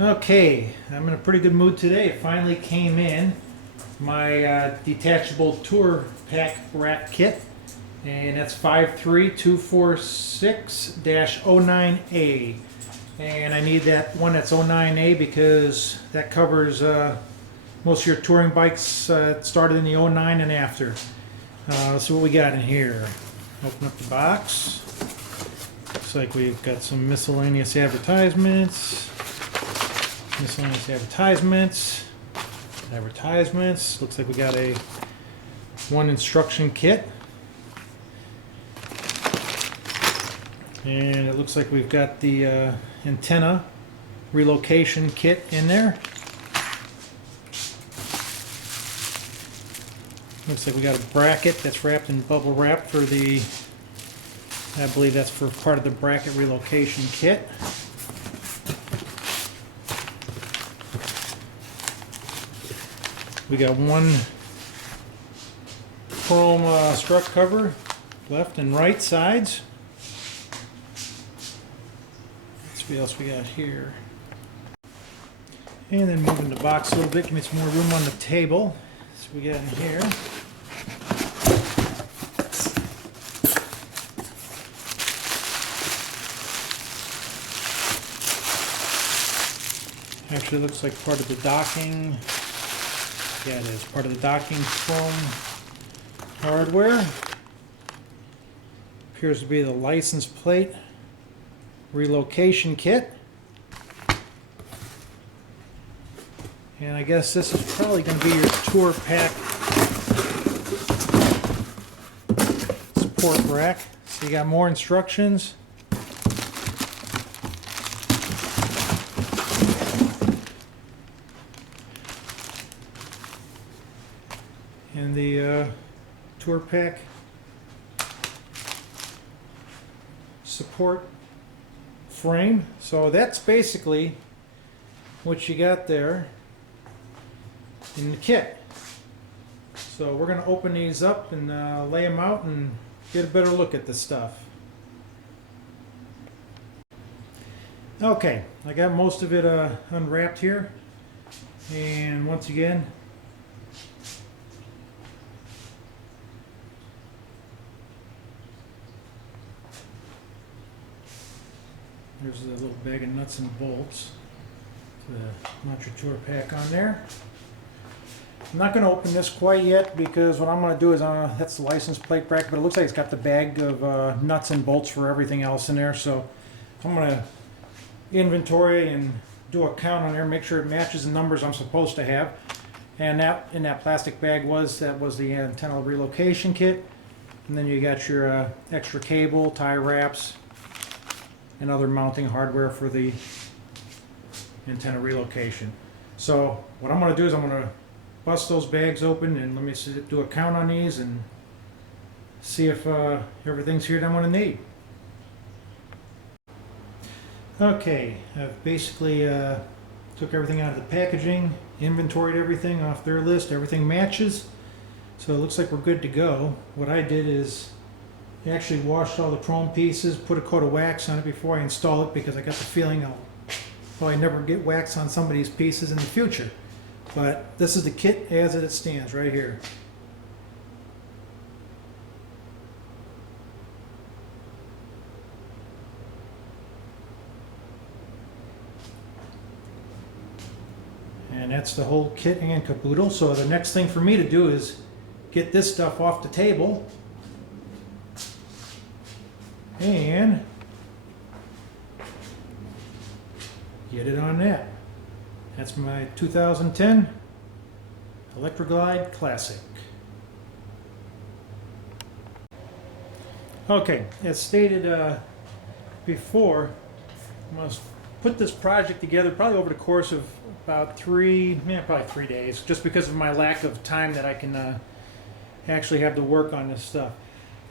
Okay, I'm in a pretty good mood today. It finally came in. My detachable tour pack wrap kit, and that's 53246-09A. And I need that one that's 09A because that covers most of your touring bikes started in the 09 and after. Let's see what we got in here. Open up the box. Looks like we've got some miscellaneous advertisements. Advertisements. Looks like we got one instruction kit. And it looks like we've got the antenna relocation kit in there. Looks like we got a bracket that's wrapped in bubble wrap for I believe that's for part of the bracket relocation kit. We got one chrome strut cover, left and right sides. Let's see what else we got here. And then moving the box a little bit, give me some more room on the table. So we got in here. Actually looks like part of the docking. Yeah, it is part of the docking chrome hardware. Appears to be the license plate relocation kit. And I guess this is probably going to be your tour pack support rack. So you got more instructions. And the tour pack support frame. So that's basically what you got there in the kit. So we're going to open these up and lay them out and get a better look at this stuff. Okay, I got most of it unwrapped here, and once again, there's a little bag of nuts and bolts to mount your tour pack on there. I'm not going to open this quite yet because what I'm going to do is, that's the license plate bracket, but it looks like it's got the bag of nuts and bolts for everything else in there. So I'm going to inventory and do a count on there, make sure it matches the numbers I'm supposed to have. And that in that plastic bag was the antenna relocation kit. And then you got your extra cable, tie wraps, and other mounting hardware for the antenna relocation. So what I'm going to do is I'm going to bust those bags open and let me do a count on these and see if everything's here that I'm going to need. Okay, I've basically took everything out of the packaging, inventoried everything off their list, everything matches. So it looks like we're good to go. What I did is I actually washed all the chrome pieces, put a coat of wax on it before I install it because I got the feeling I'll probably never get wax on some of these pieces in the future. But this is the kit as it stands right here. And that's the whole kit and caboodle. So the next thing for me to do is get this stuff off the table and get it on that. That's my 2010 Electra Glide Classic. Okay, as stated before, I must put this project together probably over the course of about probably 3 days, just because of my lack of time that I can actually have to work on this stuff.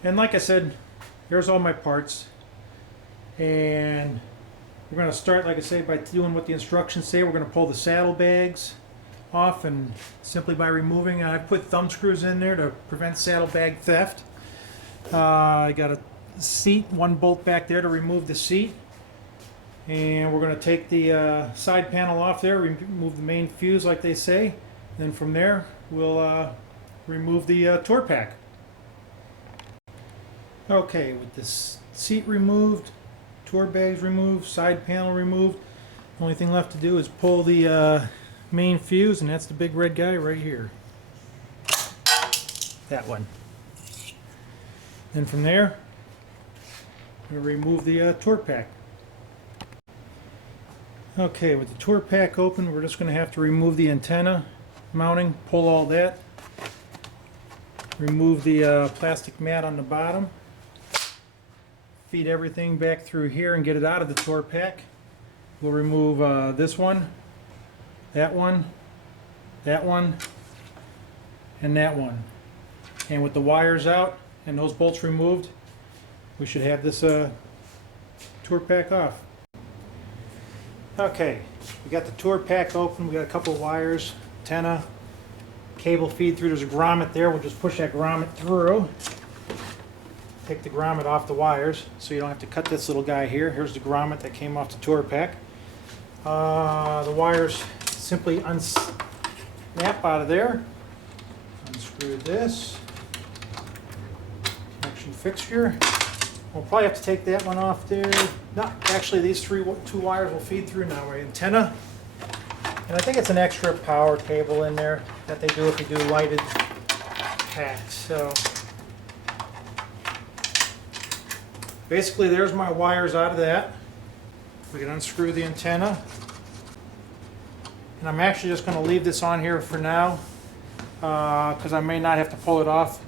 And like I said, here's all my parts, and we're going to start, like I say, by doing what the instructions say. We're going to pull the saddlebags off, and simply by removing, I put thumb screws in there to prevent saddlebag theft. I got a seat, one bolt back there to remove the seat. And we're going to take the side panel off there, remove the main fuse like they say. Then from there we'll remove the tour-pak. Okay, with this seat removed, tour bags removed, side panel removed, the only thing left to do is pull the main fuse, and that's the big red guy right here. That one. Then from there, we'll remove the tour-pak. Okay, with the tour-pak open, we're just going to have to remove the antenna mounting, pull all that, remove the plastic mat on the bottom, feed everything back through here and get it out of the tour-pak. We'll remove this one, that one, that one, and that one. And with the wires out and those bolts removed, we should have this tour-pak off. Okay, we got the tour-pak open, we got a couple of wires, antenna, cable feed through. There's a grommet there. We'll just push that grommet through. Take the grommet off the wires so you don't have to cut this little guy here. Here's the grommet that came off the tour-pak. The wires simply unsnap out of there. Unscrew this. Connection fixture. We'll probably have to take that one off there. No, actually these two wires will feed through now. Our antenna. And I think it's an extra power cable in there that they do if you do lighted packs. So basically there's my wires out of that. We can unscrew the antenna. And I'm actually just going to leave this on here for now because I may not have to pull it off,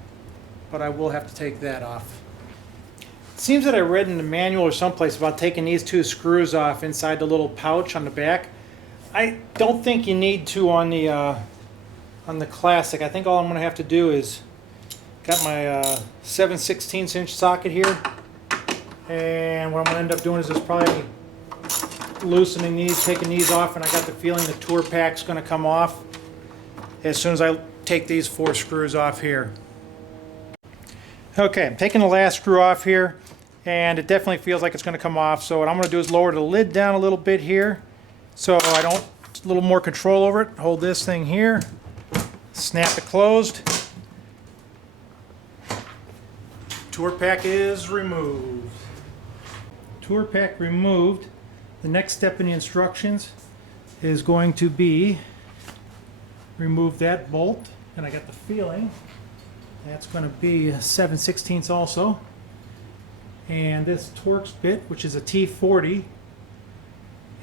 but I will have to take that off. It seems that I read in the manual or someplace about taking these two screws off inside the little pouch on the back. I don't think you need to on the Classic. I think all I'm going to have to do is got my 7/16 inch socket here, and what I'm going to end up doing is just probably loosening these, taking these off, and I got the feeling the tour-pak's going to come off as soon as I take these 4 screws off here. Okay, I'm taking the last screw off here, and it definitely feels like it's going to come off. So what I'm going to do is lower the lid down a little bit here, so I don't, a little more control over it. Hold this thing here, snap it closed. Tour-pak is removed. Tour-pak removed. The next step in the instructions is going to be remove that bolt, and I got the feeling that's going to be a 7/16 also. And this Torx bit, which is a T40.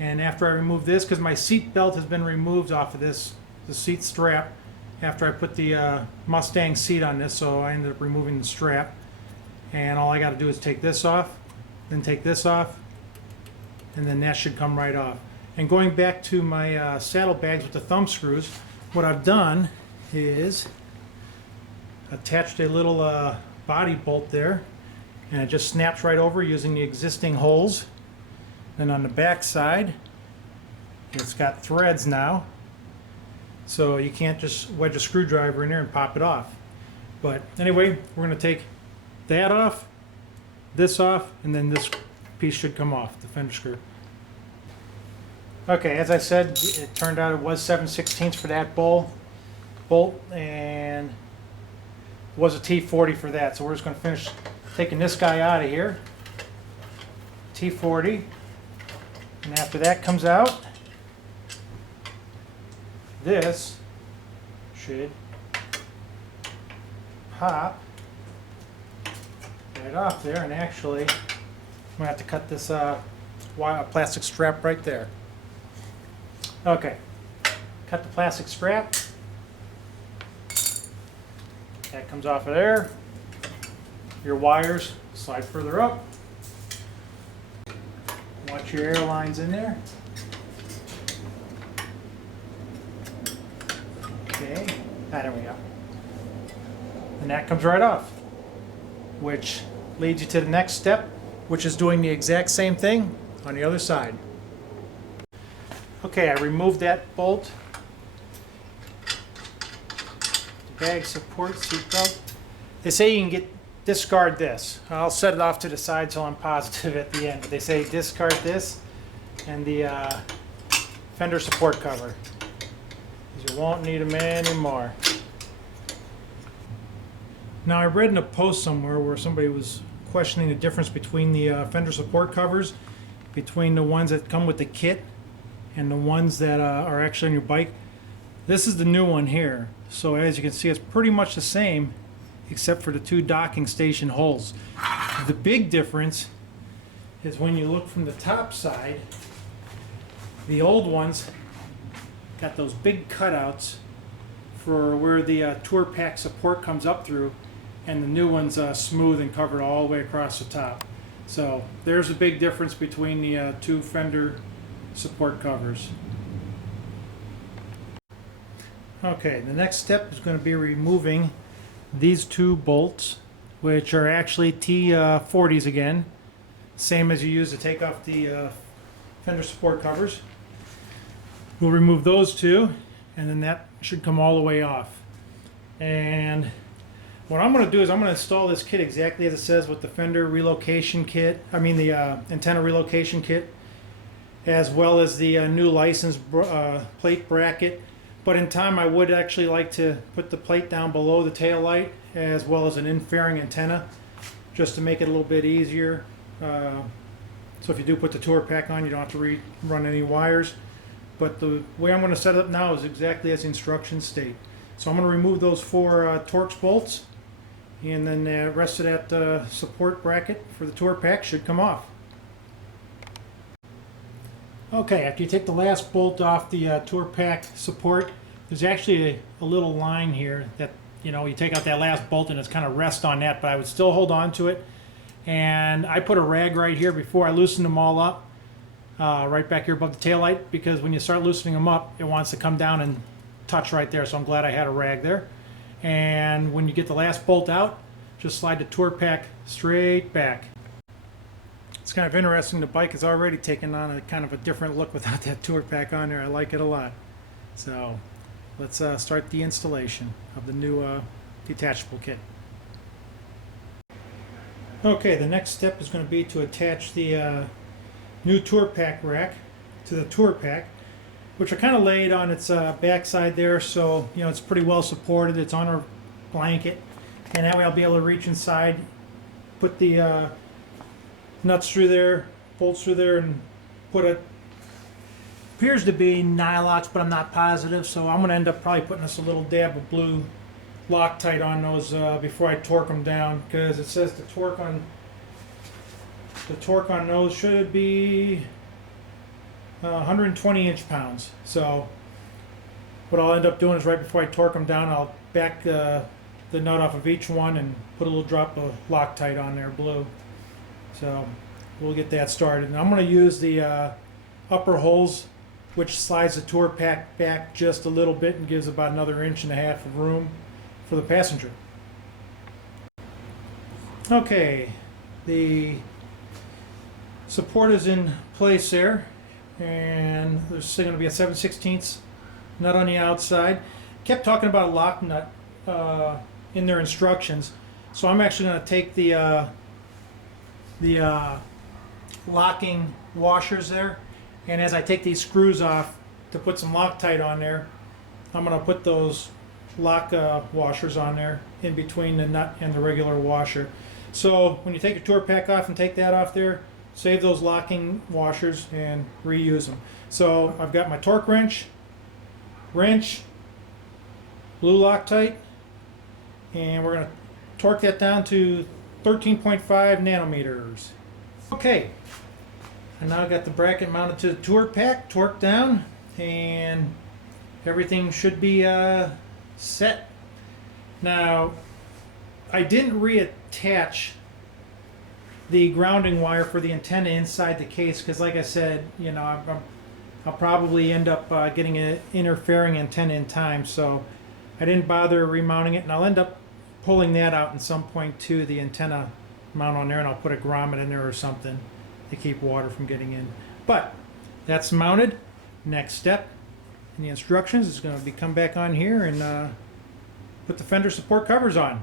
And after I remove this, because my seat belt has been removed off of this, the seat strap, after I put the Mustang seat on this, so I ended up removing the strap. And all I got to do is take this off, then take this off, and then that should come right off. And going back to my saddlebags with the thumb screws, what I've done is attached a little body bolt there, and it just snaps right over using the existing holes. Then on the back side, it's got threads now, so you can't just wedge a screwdriver in there and pop it off. But anyway, we're going to take that off, this off, and then this piece should come off, the fender screw. Okay, as I said, it turned out it was 7/16 for that bolt, and it was a T40 for that. So we're just going to finish taking this guy out of here. T40. And after that comes out, this should pop right off there. And actually, I'm going to have to cut this plastic strap right there. Okay, cut the plastic strap. That comes off of there. Your wires slide further up. Watch your air lines in there. Okay, there we go. And that comes right off, which leads you to the next step, which is doing the exact same thing on the other side. Okay, I removed that bolt. The bag support seat belt. They say you can discard this. I'll set it off to the side so I'm positive at the end. But they say discard this. and the fender support cover. You won't need them anymore. Now, I read in a post somewhere where somebody was questioning the difference between the fender support covers, between the ones that come with the kit and the ones that are actually on your bike. This is the new one here. So as you can see, it's pretty much the same except for the two docking station holes. The big difference is when you look from the top side, the old ones got those big cutouts for where the tour-pak support comes up through, and the new one's smooth and covered all the way across the top. So there's a big difference between the two fender support covers. Okay, the next step is going to be removing these two bolts, which are actually T40s again, same as you use to take off the fender support covers. We'll remove those two, and then that should come all the way off. And what I'm going to do is I'm going to install this kit exactly as it says with the fender relocation kit, the antenna relocation kit, as well as the new license plate bracket. But in time, I would actually like to put the plate down below the tail light, as well as an in-fairing antenna, just to make it a little bit easier. So if you do put the tour-pak on, you don't have to run any wires. But the way I'm going to set it up now is exactly as the instructions state. So I'm going to remove those four Torx bolts, and then the rest of that support bracket for the tour-pak should come off. Okay, after you take the last bolt off the tour-pak support, there's actually a little line here that, you take out that last bolt and it's kind of rest on that, but I would still hold on to it. And I put a rag right here before I loosen them all up, right back here above the taillight, because when you start loosening them up, it wants to come down and touch right there, so I'm glad I had a rag there. And when you get the last bolt out, just slide the tour-pak straight back. It's kind of interesting, the bike has already taken on a kind of a different look without that tour-pak on there. I like it a lot. So let's start the installation of the new detachable kit. Okay, the next step is going to be to attach the new tour-pak rack to the tour-pak, which are kind of laid on its backside there, so it's pretty well supported. It's on a blanket, and that way I'll be able to reach inside, put the nuts through there, bolts through there, and put it. Appears to be Nylox, but I'm not positive, so I'm going to end up probably putting us a little dab of blue Loctite on those before I torque them down, because it says the torque on those should be 120 inch-pounds. So what I'll end up doing is right before I torque them down, I'll back the nut off of each one and put a little drop of Loctite on there, blue. So we'll get that started. And I'm going to use the upper holes, which slides the tour-pak back just a little bit and gives about another 1.5 inches of room for the passenger. Okay, the support is in place there, and there's still going to be a 7/16 nut on the outside. Kept talking about a lock nut in their instructions, so I'm actually going to take the locking washers there, and as I take these screws off to put some Loctite on there, I'm going to put those lock washers on there in between the nut and the regular washer. So when you take your tour-pak off and take that off there, save those locking washers and reuse them. So I've got my torque wrench, blue Loctite, and we're going to torque that down to 13.5 nanometers. Okay, and now I've got the bracket mounted to the tour-pak, torqued down, and everything should be set. Now, I didn't reattach the grounding wire for the antenna inside the case because, like I said, I'll probably end up getting an interfering antenna in time, so I didn't bother remounting it, and I'll end up pulling that out at some point too, the antenna mount on there, and I'll put a grommet in there or something to keep water from getting in. But that's mounted. Next step in the instructions is going to be come back on here and put the fender support covers on.